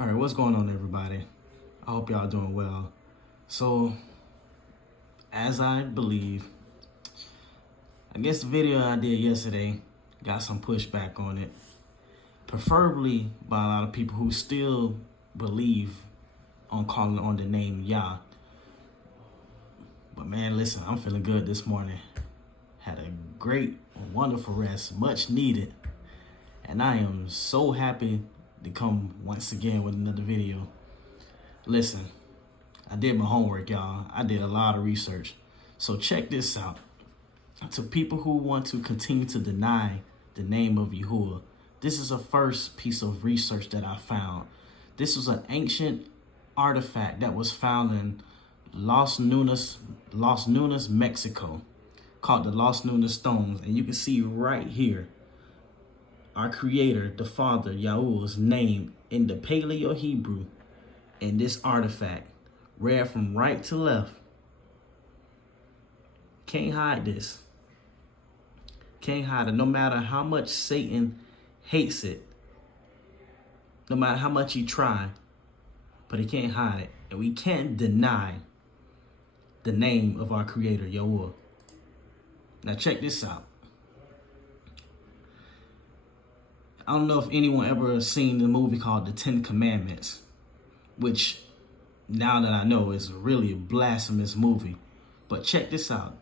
All right, what's going on, everybody? I hope y'all doing well. So, as I believe, I guess the video I did yesterday got some pushback on it, preferably by a lot of people who still believe on calling on the name Yah. But man, listen, I'm feeling good this morning. Had a great, wonderful rest, much needed. And I am so happy to come once again with another video. Listen, I did my homework, y'all. I did a lot of research. So check this out. To people who want to continue to deny the name of Yahuah, this is a first piece of research that I found. This was an ancient artifact that was found in Los Lunas, Mexico, called the Los Lunas Stones. And you can see right here, our creator, the Father, Yahuah's name in the Paleo-Hebrew in this artifact, read from right to left. Can't hide this. Can't hide it. No matter how much Satan hates it, no matter how much he tries, but he can't hide it. And we can't deny the name of our creator, Yahuah. Now check this out. I don't know if anyone ever seen the movie called The 10 Commandments, which now that I know is really a blasphemous movie. But check this out.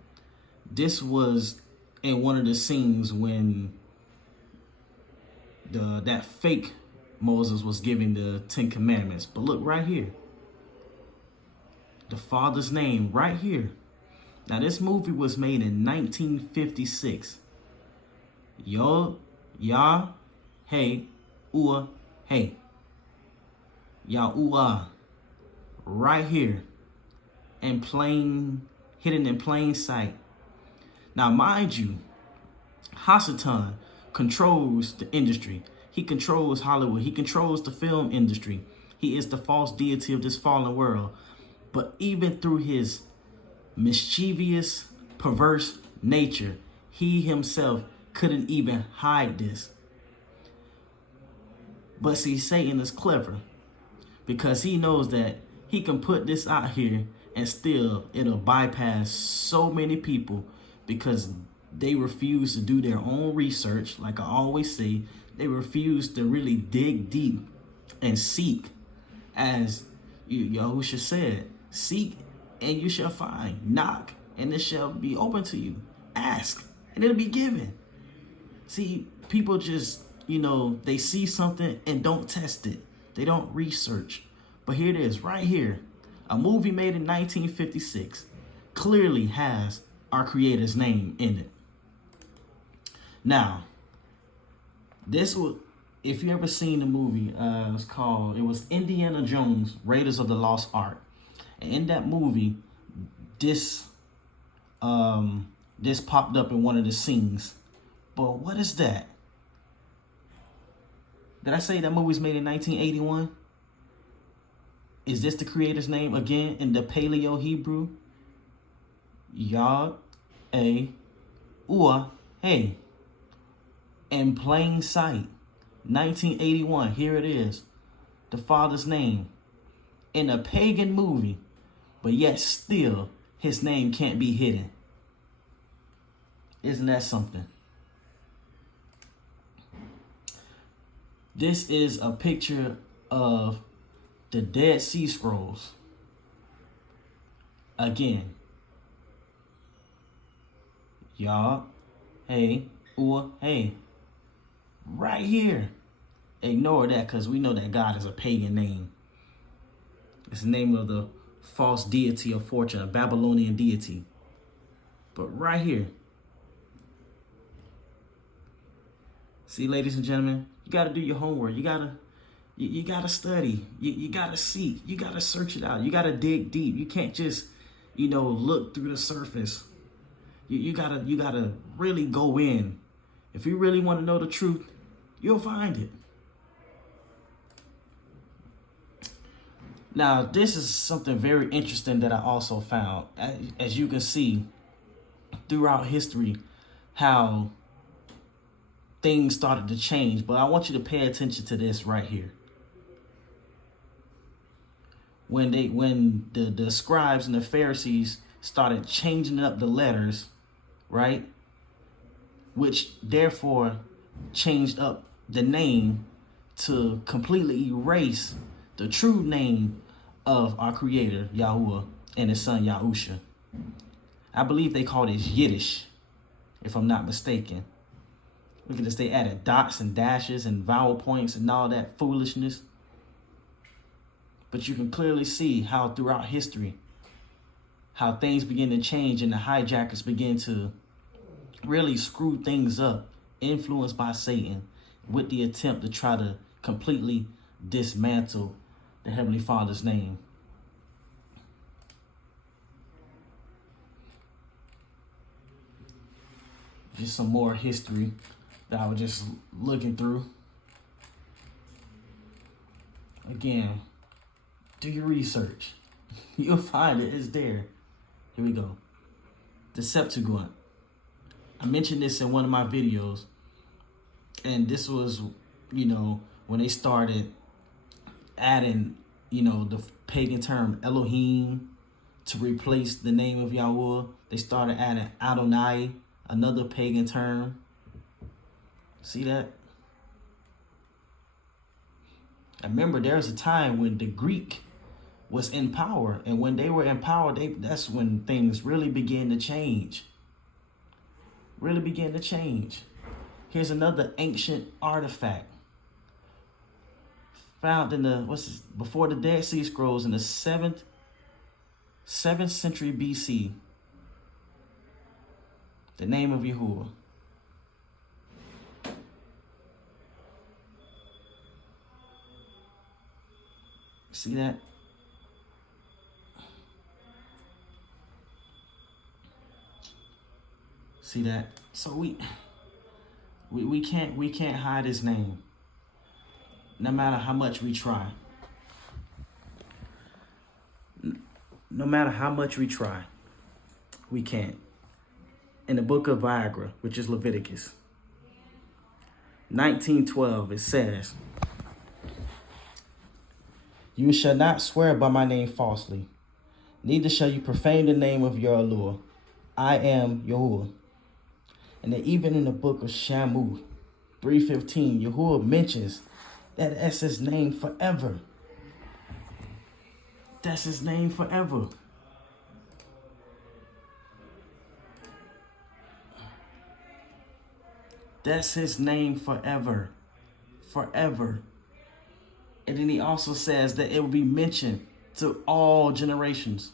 This was in one of the scenes when that fake Moses was giving the 10 Commandments. But look right here. The Father's name right here. Now this movie was made in 1956. Yahuah. Yahuah, right here, hidden in plain sight. Now, mind you, Hasatan controls the industry. He controls Hollywood. He controls the film industry. He is the false deity of this fallen world. But even through his mischievous, perverse nature, he himself couldn't even hide this. But see, Satan is clever because he knows that he can put this out here and still it'll bypass so many people because they refuse to do their own research. Like I always say, they refuse to really dig deep and seek. As Yahushua said, seek and you shall find. Knock and it shall be open to you. Ask and it'll be given. See, people just, they see something and don't test it. They don't research. But here it is, right here. A movie made in 1956 clearly has our creator's name in it. Now, this was, if you ever seen the movie, it was Indiana Jones, Raiders of the Lost Ark. And in that movie, this popped up in one of the scenes. But what is that? Did I say that movie was made in 1981? Is this the creator's name again in the Paleo-Hebrew? Yahweh, hey. In plain sight. 1981, here it is. The Father's name. In a pagan movie. But yet still, his name can't be hidden. Isn't that something? This is a picture of the Dead Sea Scrolls. Again. Yah, hey. Right here. Ignore that because we know that God is a pagan name. It's the name of the false deity of fortune, a Babylonian deity. But right here. See, ladies and gentlemen, you got to do your homework. You got to study. You got to seek. You got to search it out. You got to dig deep. You can't just, look through the surface. You got to really go in. If you really want to know the truth, you'll find it. Now, this is something very interesting that I also found. As you can see, throughout history, how things started to change, but I want you to pay attention to this right here. when the scribes and the Pharisees started changing up the letters, right? Which therefore changed up the name to completely erase the true name of our Creator, Yahuah, and His Son, Yahusha. I believe they call this Yiddish, if I'm not mistaken. Look at this, they added dots and dashes and vowel points and all that foolishness. But you can clearly see how throughout history, how things begin to change and the hijackers begin to really screw things up, influenced by Satan, with the attempt to try to completely dismantle the Heavenly Father's name. Just some more history that I was just looking through. Again, do your research. You'll find it. It's there. Here we go. The Septuagint. I mentioned this in one of my videos. And this was, when they started adding, the pagan term Elohim to replace the name of Yahuah. They started adding Adonai, another pagan term. See that? I remember there was a time when the Greek was in power. And when they were in power, that's when things really began to change. Really began to change. Here's another ancient artifact found in before the Dead Sea Scrolls in the 7th century BC. The name of Yahuah. See that? See that? So we can't hide His name, no matter how much we try. No matter how much we try, we can't. In the book of Viagra, which is Leviticus 19:12, it says, "You shall not swear by my name falsely, neither shall you profane the name of your Lord. I am Yahuah." And then even in the book of Shamu 3:15, Yahuah mentions that that's His name forever. That's His name forever. That's His name forever. Forever. And then He also says that it will be mentioned to all generations.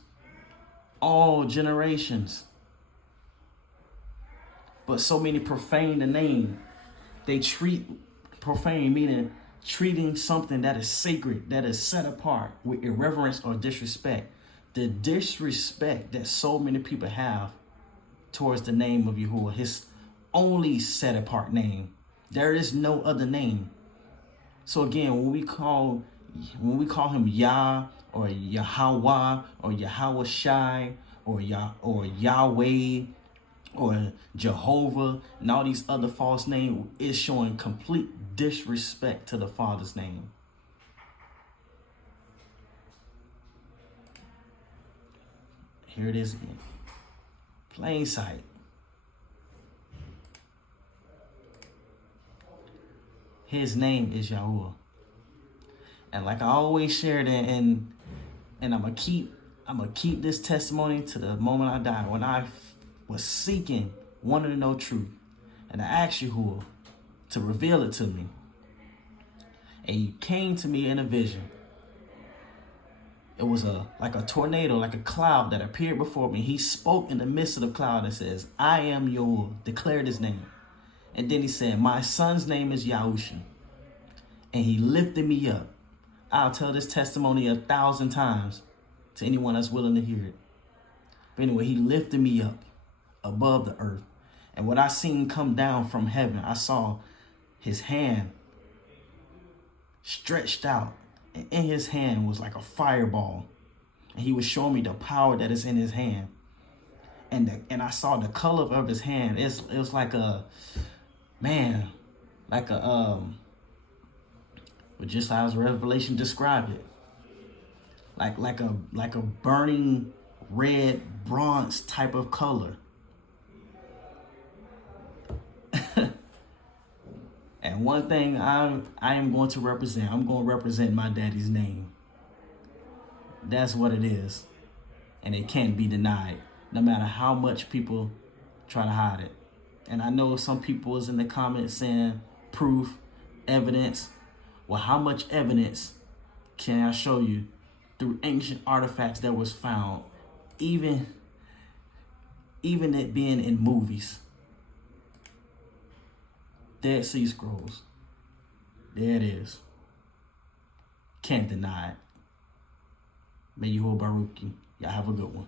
All generations. But so many profane the name. They treat profane, meaning treating something that is sacred, that is set apart, with irreverence or disrespect. The disrespect that so many people have towards the name of Yahuah, His only set apart name. There is no other name. So again, when we call Him Yah or Yahawah or Yahweh Shai or Yahweh or Jehovah and all these other false names, is showing complete disrespect to the Father's name. Here it is again. Plain sight. His name is Yahuah. And like I always shared, and I'm gonna keep this testimony to the moment I die. When I was seeking, wanting to know truth, and I asked Yahuah to reveal it to me, and He came to me in a vision. It was like a tornado, like a cloud that appeared before me. He spoke in the midst of the cloud and says, "I am Yahuah," declared His name. And then He said, "My son's name is Yahusha." And He lifted me up. I'll tell this testimony 1,000 times to anyone that's willing to hear it. But anyway, He lifted me up above the earth. And what I seen come down from heaven, I saw His hand stretched out. And in His hand was like a fireball. And He was showing me the power that is in His hand. And I saw the color of His hand. It was like but just as Revelation described it, like a burning red bronze type of color. And one thing I am going to represent, I'm going to represent my daddy's name. That's what it is. And it can't be denied, no matter how much people try to hide it. And I know some people is in the comments saying proof, evidence. Well, how much evidence can I show you through ancient artifacts that was found, even it being in movies? Dead Sea Scrolls. There it is. Can't deny it. May Yahuah Baruch you. Y'all have a good one.